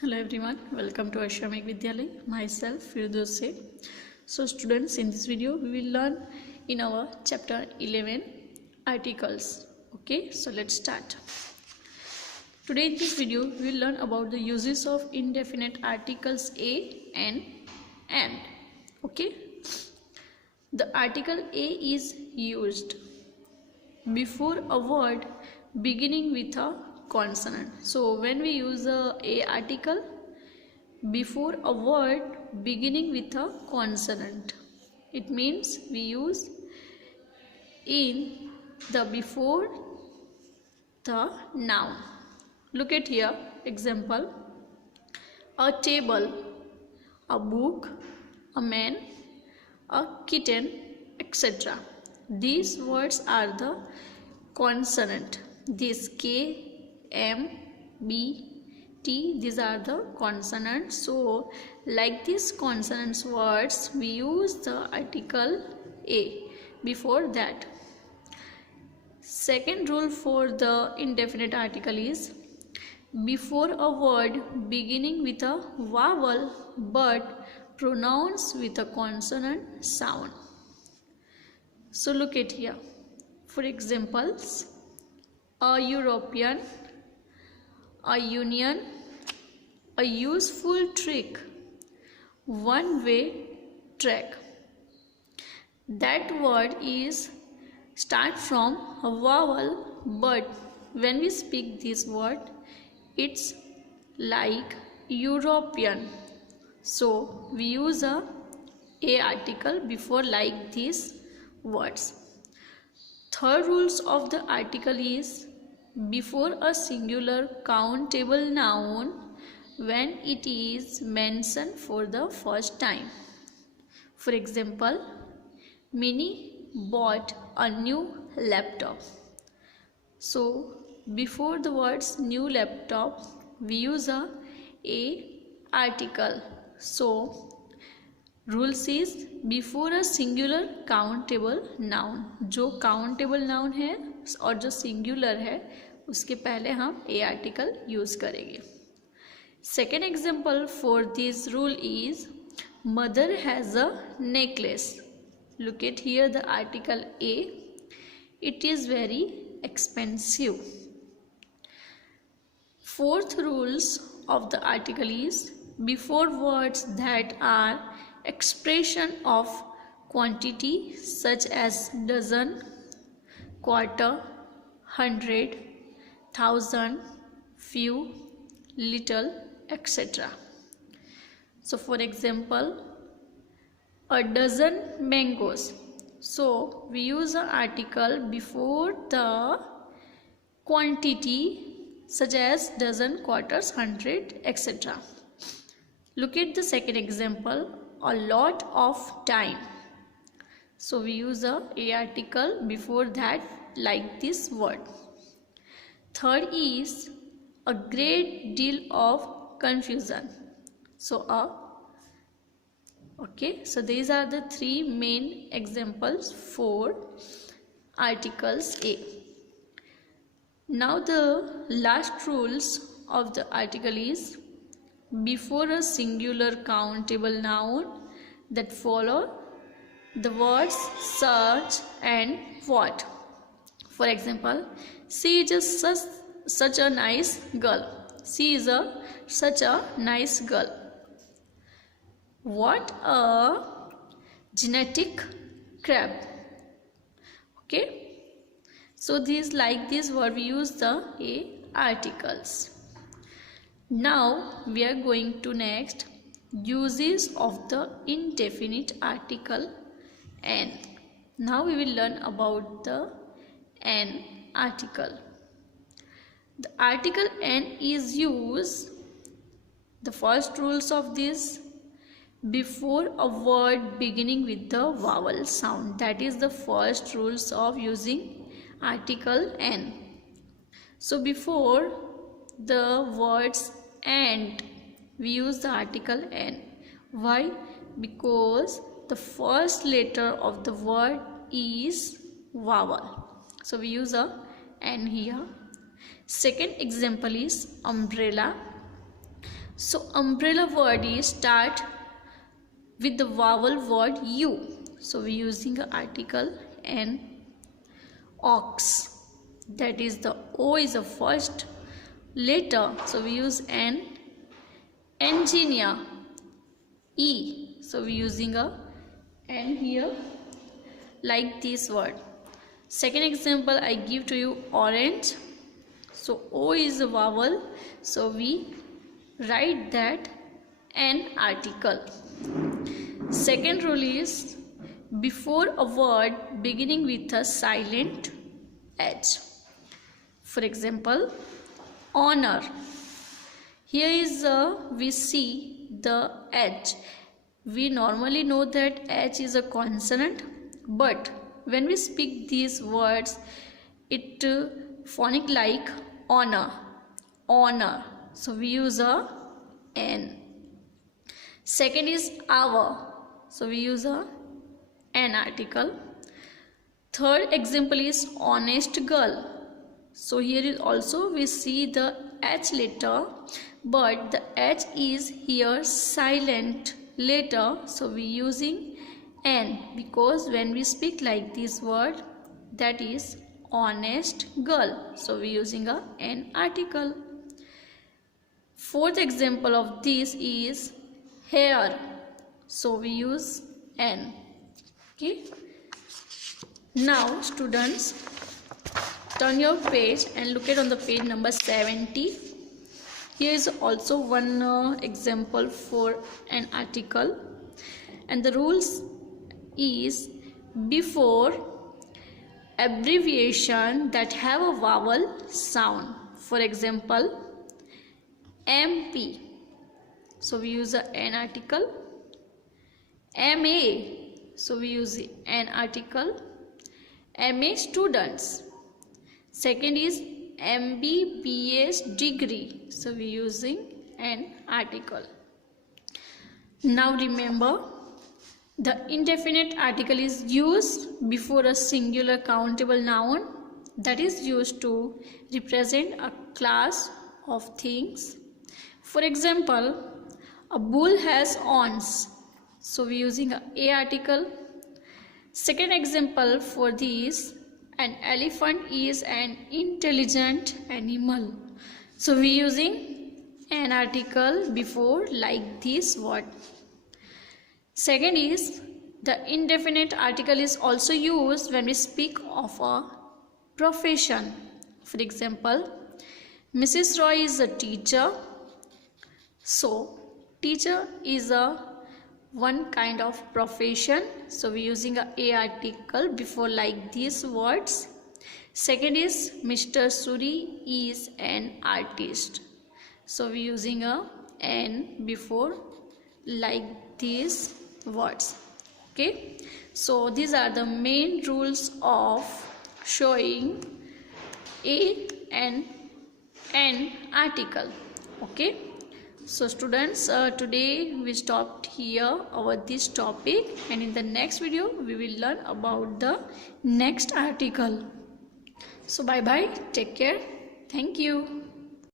Hello everyone, welcome to Ashramik Vidyalay. Myself Firdaus Sheikh. So students, in this video we will learn in our chapter 11 articles. Okay, so let's start. Today in this video we will learn about the uses of indefinite articles a and and. Okay, the article a is used before a word beginning with a consonant. So when we use a article before a word beginning with a consonant, it means we use in the before the noun. Look at here example: a table, a book, a man, a kitten, etc. These words are the consonant. This K, M, B, T, these are the consonants. So like these consonants words, we use the article A before that. Second rule for the indefinite article is before a word beginning with a vowel but pronounced with a consonant sound. So look at here. For examples, a European, a union, a useful trick, one-way track. That word is start from a vowel, but when we speak this word, it's like European. So we use a article before like these words. Third rules of the article is before a singular countable noun when it is mentioned for the first time. For example, Minnie bought a new laptop. So before the words new laptop we use a article. So rules is before a singular countable noun. जो countable noun है और जो singular है उसके पहले हम a article use करेंगे. Second example for this rule is mother has a necklace. Look at here the article a. It is very expensive. Fourth rules of the article is before words that are expression of quantity such as dozen, quarter, hundred, thousand, few, little, etc. So for example, a dozen mangoes. So we use an article before the quantity such as dozen, quarters, hundred, etc. Look at the second example, a lot of time. So we use a article before that like this word. Third is a great deal of confusion. So so these are the three main examples for articles A. Now the last rules of the article is before a singular countable noun that follow the words such and what. For example, she is such a nice girl. She is such a nice girl. What a genetic crab. Okay, so these like this word we use the a articles. Now we are going to next uses of the indefinite article an. Now we will learn about the an article. The article an is used, the first rules of this, before a word beginning with the vowel sound. That is the first rules of using article an. So before the words and we use the article an. Why? Because the first letter of the word is vowel. So we use a an here. Second example is umbrella. So umbrella word is start with the vowel word U. So we're using an article and ox, that is the O is the first letter, so we use an. Engineer, E, so we're using a N here, like this word. Second example I give to you, orange. So O is a vowel, so we write that an article. Second rule is before a word beginning with a silent H. For example, honor. Here is we see the H. We normally know that H is a consonant, but when we speak these words, it phonic like honor, honor. So we use a N. Second is hour. So we use a N article. Third example is honest girl. So here is also we see the H letter, but the H is here silent letter, so we using N, because when we speak like this word, that is honest girl, so we using a N article. Fourth example of this is hair, so we use N. Okay, now students, turn your page and look at on the page number 70. Here is also one example for an article, and the rules is before abbreviation that have a vowel sound. For example, MP, so we use a N article. MA, so we use the N article. MA students. Second is MBBS degree, so we using an article. Now remember, the indefinite article is used before a singular countable noun, that is used to represent a class of things. For example, a bull has horns, so we using a article. Second example for this, an elephant is an intelligent animal, so we using an article before like this word. Second is the indefinite article is also used when we speak of a profession. For example, Mrs. Roy is a teacher, so teacher is a one kind of profession, so we using a article before like these words. Second is Mr. Suri is an artist, so we using a N before like these words. Okay, so these are the main rules of showing a and an article. Okay, so students, today we stopped here over this topic, and in the next video we will learn about the next article. So bye bye, take care, thank you.